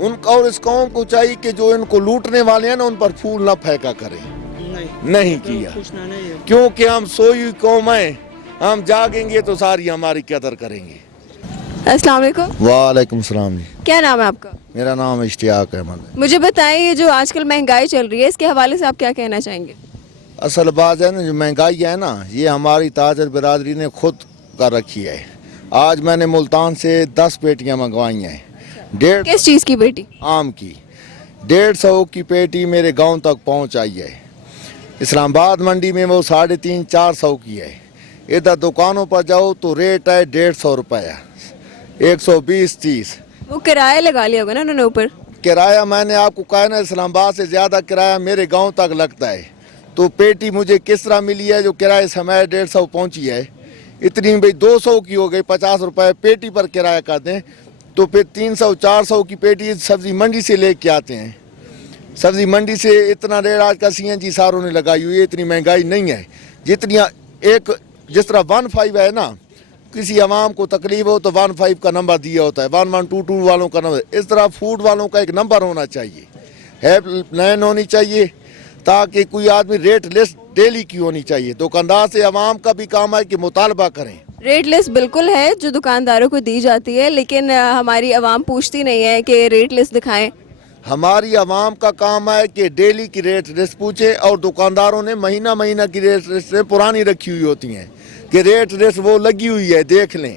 اور اس قوم کو چاہیے کہ جو ان کو لوٹنے والے ہیں نا ان پر پھول نہ پھینکا کریں. نہیں کیا, کیونکہ ہم سوئی ہوئی قوم ہیں, ہم جاگیں گے تو ساری ہماری قدر کریں گے. السلام علیکم. وعلیکم السلام. کیا نام ہے آپ کا؟ میرا نام اشتیاق احمد. مجھے بتائیں یہ جو آج کل مہنگائی چل رہی ہے اس کے حوالے سے آپ کیا کہنا چاہیں گے؟ اصل بات ہے نا, جو مہنگائی ہے نا یہ ہماری تاجر برادری نے خود کر رکھی ہے. آج میں نے ملتان سے 10 پیٹیاں منگوائی ہیں. کس چیز کی بیٹی؟ آم کی. 150 کی پیٹی میرے گاؤں تک پہنچ آئی ہے. اسلام آباد منڈی میں وہ 350-400 کی ہے. ادھر دکانوں پر جاؤ تو ریٹ ہے 150 روپیہ, 120-30. وہ کرایہ لگا لیا ہوگا نا انہوں نے اوپر. کرایہ میں نے آپ کو کہا نا, اسلام آباد سے زیادہ کرایہ میرے گاؤں تک لگتا ہے. تو پیٹی مجھے کس طرح ملی ہے جو کرایہ سمیت 150 پہنچی ہے. اتنی بھائی 200 کی ہو گئی, 50 روپے پیٹی پر کرایہ کر دیں تو پھر 300-400 کی پیٹی سبزی منڈی سے لے کے آتے ہیں. سبزی منڈی سے اتنا ریٹ آج کا CNG ساروں نے لگائی ہوئی ہے. اتنی مہنگائی نہیں ہے جتنی ایک جس طرح 15 ہے نا, کسی عوام کو تکلیف ہو تو 15 کا نمبر دیا ہوتا ہے, 1122 والوں کا نمبر. اس طرح فوڈ والوں کا ایک نمبر ہونا چاہیے, ہیلپ لائن ہونی چاہیے, تاکہ کوئی آدمی ریٹ لسٹ ڈیلی کی ہونی چاہیے. دکاندار سے عوام کا بھی کام ہے کہ مطالبہ کریں. ریٹ لسٹ بالکل ہے جو دکانداروں کو دی جاتی ہے, لیکن ہماری عوام پوچھتی نہیں ہے کہ ریٹ لسٹ دکھائیں. ہماری عوام کا کام ہے کہ ڈیلی کی ریٹ لسٹ پوچھیں, اور دکانداروں نے مہینہ کی ریٹ لسٹ پرانی رکھی ہوئی ہوتی ہیں کہ ریٹ لسٹ وہ لگی ہوئی ہے دیکھ لیں.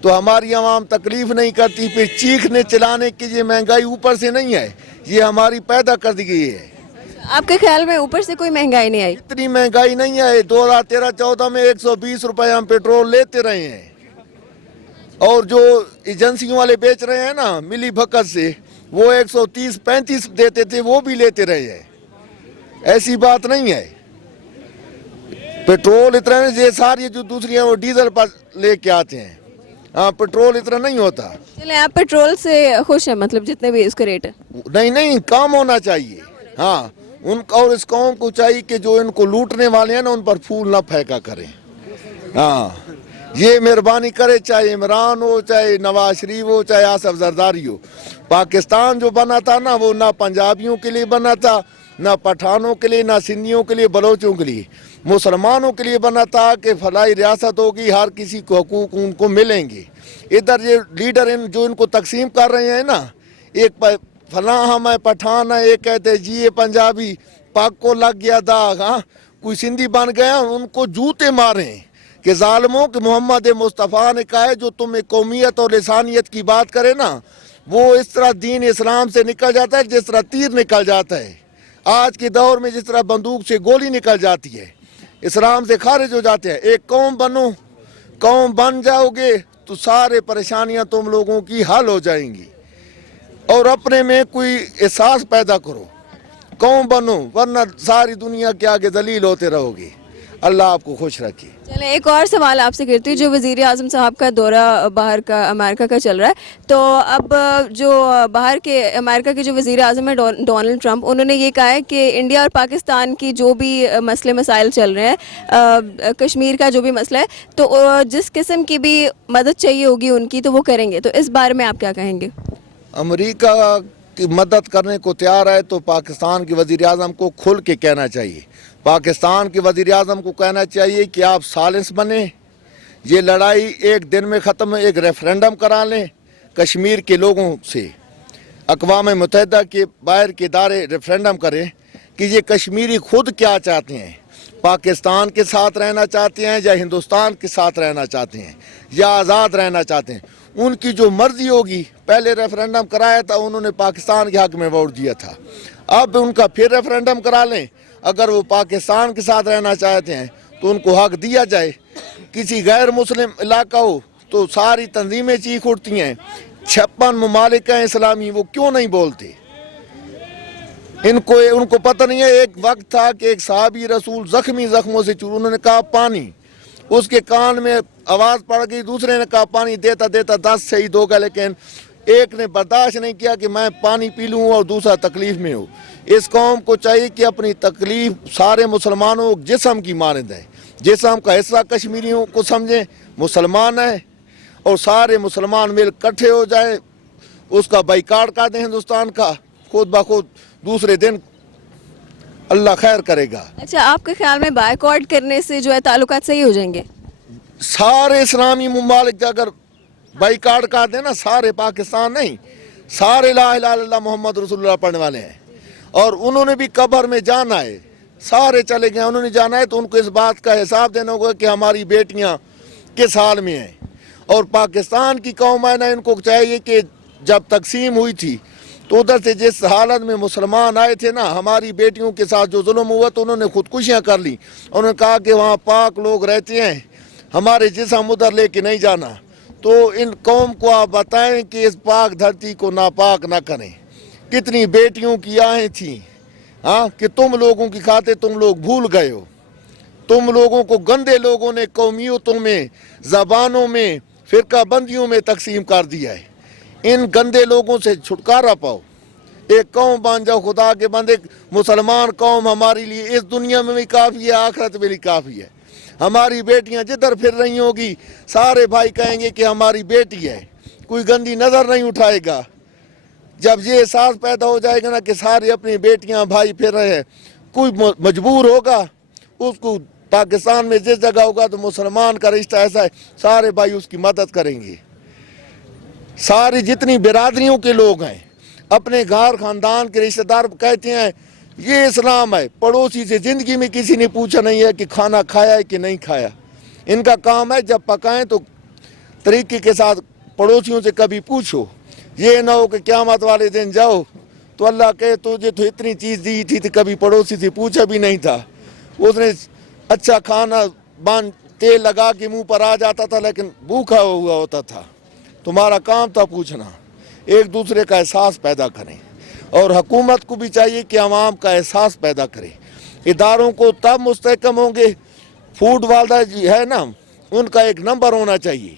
تو ہماری عوام تکلیف نہیں کرتی. پھر چیخنے چلانے کی یہ مہنگائی اوپر سے نہیں ہے, یہ ہماری پیدا کر دی گئی ہے. آپ کے خیال میں اوپر سے کوئی مہنگائی نہیں آئی؟ اتنی مہنگائی نہیں ہے. 2013-14 میں 120 روپے ہم پیٹرول لیتے رہے ہیں, اور جو ایجنسیوں والے بیچ رہے ہیں نا ملی بھگت سے, وہ 130-35 دیتے تھے, وہ بھی لیتے رہے ہیں. ایسی بات نہیں ہے. پیٹرول اتنا نہیں, یہ ساری جو دوسری ہیں وہ ڈیزل پر لے کے آتے ہیں. ہاں, پیٹرول اتنا نہیں ہوتا. چلیں آپ پیٹرول سے خوش ہیں, مطلب جتنے بھی اس کا ریٹ ہے؟ نہیں, کام ہونا چاہیے. ہاں, اور اس قوم کو چاہیے کہ جو ان کو لوٹنے والے ہیں نا ان پر پھول نہ پھینکا کریں. ہاں, یہ مہربانی کرے, چاہے عمران ہو, چاہے نواز شریف ہو, چاہے آصف زرداری ہو. پاکستان جو بنا تھا نا وہ نہ پنجابیوں کے لیے بنا تھا, نہ پٹھانوں کے لیے, نہ سندھیوں کے لیے, بلوچوں کے لیے, مسلمانوں کے لیے بنا تھا کہ فلاحی ریاست ہوگی, ہر کسی کو حقوق ان کو ملیں گے. ادھر یہ لیڈر جو ان کو تقسیم کر رہے ہیں نا, ایک فلاں ہم ہے پٹھان ہے, ایک کہتے جی یہ پنجابی, پاک کو لگ گیا داغ, ہاں کوئی سندھی بن گیا, ان کو جوتے ماریں کہ ظالموں. کہ محمد مصطفیٰ نے کہا ہے جو تم قومیت اور لسانیت کی بات کرے نا وہ اس طرح دین اسلام سے نکل جاتا ہے جس طرح تیر نکل جاتا ہے. آج کے دور میں جس طرح بندوق سے گولی نکل جاتی ہے, اسلام سے خارج ہو جاتے ہیں. ایک قوم بنو, قوم بن جاؤ گے تو سارے پریشانیاں تم لوگوں کی حل ہو جائیں گی. اور اپنے میں کوئی احساس پیدا کرو, قوم بنو, ورنہ ساری دنیا کے آگے ذلیل ہوتے رہو گے. اللہ آپ کو خوش رکھے. چلیں ایک اور سوال آپ سے کرتی ہوں. جو وزیر اعظم صاحب کا دورہ باہر کا امریکہ کا چل رہا ہے, تو اب جو باہر کے امریکہ کے جو وزیر اعظم ہیں ڈونلڈ ٹرمپ, انہوں نے یہ کہا ہے کہ انڈیا اور پاکستان کی جو بھی مسئلے مسائل چل رہے ہیں, کشمیر کا جو بھی مسئلہ ہے, تو جس قسم کی بھی مدد چاہیے ہوگی ان کی تو وہ کریں گے. تو اس بارے میں آپ کیا کہیں گے؟ امریکہ کی مدد کرنے کو تیار ہے تو پاکستان کے وزیر اعظم کو کھل کے کہنا چاہیے. پاکستان کے وزیر اعظم کو کہنا چاہیے کہ آپ سالس بنیں, یہ لڑائی ایک دن میں ختم, ایک ریفرینڈم کرا لیں کشمیر کے لوگوں سے, اقوام متحدہ کے باہر کے ادارے ریفرینڈم کریں کہ یہ کشمیری خود کیا چاہتے ہیں, پاکستان کے ساتھ رہنا چاہتے ہیں یا ہندوستان کے ساتھ رہنا چاہتے ہیں یا آزاد رہنا چاہتے ہیں. ان کی جو مرضی ہوگی. پہلے ریفرینڈم کرایا تھا, انہوں نے پاکستان کے حق میں ووٹ دیا تھا, اب ان کا پھر ریفرینڈم کرا لیں. اگر وہ پاکستان کے ساتھ رہنا چاہتے ہیں تو ان کو حق دیا جائے. کسی غیر مسلم علاقہ ہو تو ساری تنظیمیں چیخ اٹھتی ہیں, 56 ممالک ہیں اسلامی, وہ کیوں نہیں بولتے؟ ان کو پتہ نہیں ہے. ایک وقت تھا کہ ایک صحابی رسول زخموں سے چور, انہوں نے کہا پانی, اس کے کان میں آواز پڑ گئی, دوسرے نے کہا پانی, دیتا 10 شہید ہو گئے, لیکن ایک نے برداشت نہیں کیا کہ میں پانی پی لوں اور دوسرا تکلیف میں ہو. اس قوم کو چاہیے کہ اپنی تکلیف سارے مسلمانوں جسم کی مانند ہے, جسم کا حصہ کشمیریوں کو سمجھیں, مسلمان ہیں, اور سارے مسلمان مل کٹھے ہو جائے, اس کا بائیکاٹ کر دیں ہندوستان کا، خود بخود دوسرے دن اللہ خیر کرے گا۔ اچھا، آپ کے خیال میں بائیکاٹ کرنے سے جو ہے تعلقات صحیح ہو جائیں گے؟ سارے اسلامی ممالک اگر بائیکاٹ کر دیں نا، سارے پاکستان نہیں، سارے لا الہ الا اللہ محمد رسول اللہ پڑھنے والے ہیں، اور انہوں نے بھی قبر میں جانا ہے، سارے چلے گئے، انہوں نے جانا ہے، تو ان کو اس بات کا حساب دینا ہوگا کہ ہماری بیٹیاں کس حال میں ہیں۔ اور پاکستان کی قوم ہے نا، ان کو چاہیے کہ جب تقسیم ہوئی تھی تو ادھر سے جس حالت میں مسلمان آئے تھے نا، ہماری بیٹیوں کے ساتھ جو ظلم ہوا تو انہوں نے خودکشیاں کر لی، انہوں نے کہا کہ وہاں پاک لوگ رہتے ہیں، ہمارے جسم ادھر لے کے نہیں جانا۔ تو ان قوم کو آپ بتائیں کہ اس پاک دھرتی کو ناپاک نہ کریں۔ کتنی بیٹیوں کی آہیں تھیں، ہاں، کہ تم لوگوں کی خاطر تم لوگ بھول گئے ہو، تم لوگوں کو گندے لوگوں نے قومیتوں میں، زبانوں میں، فرقہ بندیوں میں تقسیم کر دیا ہے۔ ان گندے لوگوں سے چھٹکارا پاؤ، ایک قوم بن جاؤ، خدا کے بندے۔ مسلمان قوم ہمارے لیے اس دنیا میں بھی کافی ہے، آخرت میں بھی کافی ہے۔ ہماری بیٹیاں جدھر پھر رہی ہوگی، سارے بھائی کہیں گے کہ ہماری بیٹی ہے، کوئی گندی نظر نہیں اٹھائے گا۔ جب یہ احساس پیدا ہو جائے گا نا کہ سارے اپنی بیٹیاں بھائی پھر رہے ہیں، کوئی مجبور ہوگا، اس کو پاکستان میں جس جگہ ہوگا تو مسلمان کا رشتہ ایسا ہے، سارے بھائی اس کی مدد کریں گے۔ ساری جتنی برادریوں کے لوگ ہیں، اپنے گھر خاندان کے رشتہ دار کہتے ہیں یہ اسلام ہے۔ پڑوسی سے زندگی میں کسی نے پوچھا نہیں ہے کہ کھانا کھایا ہے کہ نہیں کھایا۔ ان کا کام ہے جب پکائیں تو طریقے کے ساتھ پڑوسیوں سے کبھی پوچھو، یہ نہ ہو کہ قیامت والے دن جاؤ تو اللہ کہے تجھے تو اتنی چیز دی تھی تو کبھی پڑوسی سے پوچھا بھی نہیں تھا۔ اس نے اچھا کھانا تیل لگا کے منہ پر آ جاتا تھا لیکن بھوکا ہوا ہوتا تھا۔ تمہارا کام تھا پوچھنا۔ ایک دوسرے کا احساس پیدا کریں، اور حکومت کو بھی چاہیے کہ عوام کا احساس پیدا کرے۔ اداروں کو تب مستحکم ہوں گے، فوڈ والا جی ہے نا، ان کا ایک نمبر ہونا چاہیے،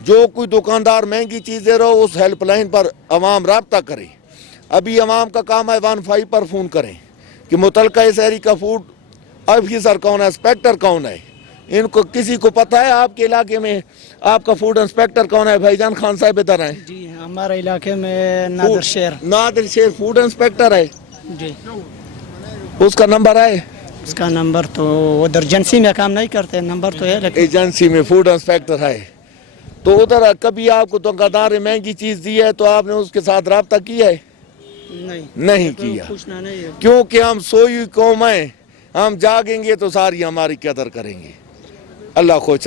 جو کوئی دکاندار مہنگی چیز دے رہا ہو اس ہیلپ لائن پر عوام رابطہ کرے۔ ابھی عوام کا کام ہے 15 پر فون کریں کہ متعلقہ اس ایری کا فوڈ آفیسر کون ہے، انسپیکٹر کون ہے۔ ان کو کسی کو پتہ ہے آپ کے علاقے میں آپ کا فوڈ انسپیکٹر کون ہے؟ بھائی جان خان صاحب ادھر ہیں۔ جی ہمارے علاقے میں نادر شیر فوڈ انسپیکٹر ہے، جی اس کا نمبر ہے؟ اس کا نمبر تو ادھر ایجنسی میں کام نہیں کرتے، نمبر تو ہے لیکن ایجنسی میں فوڈ انسپیکٹر ہے۔ تو ادھر کبھی آپ کو دکاندار نے مہنگی چیز دی ہے تو آپ نے اس کے ساتھ رابطہ کیا ہے؟ نہیں کیا، پوچھنا نہیں ہے۔ کیونکہ ہم سوئی قوم ہیں، ہم جاگیں گے تو ساری ہماری قدر کریں گے۔ اللہ خوش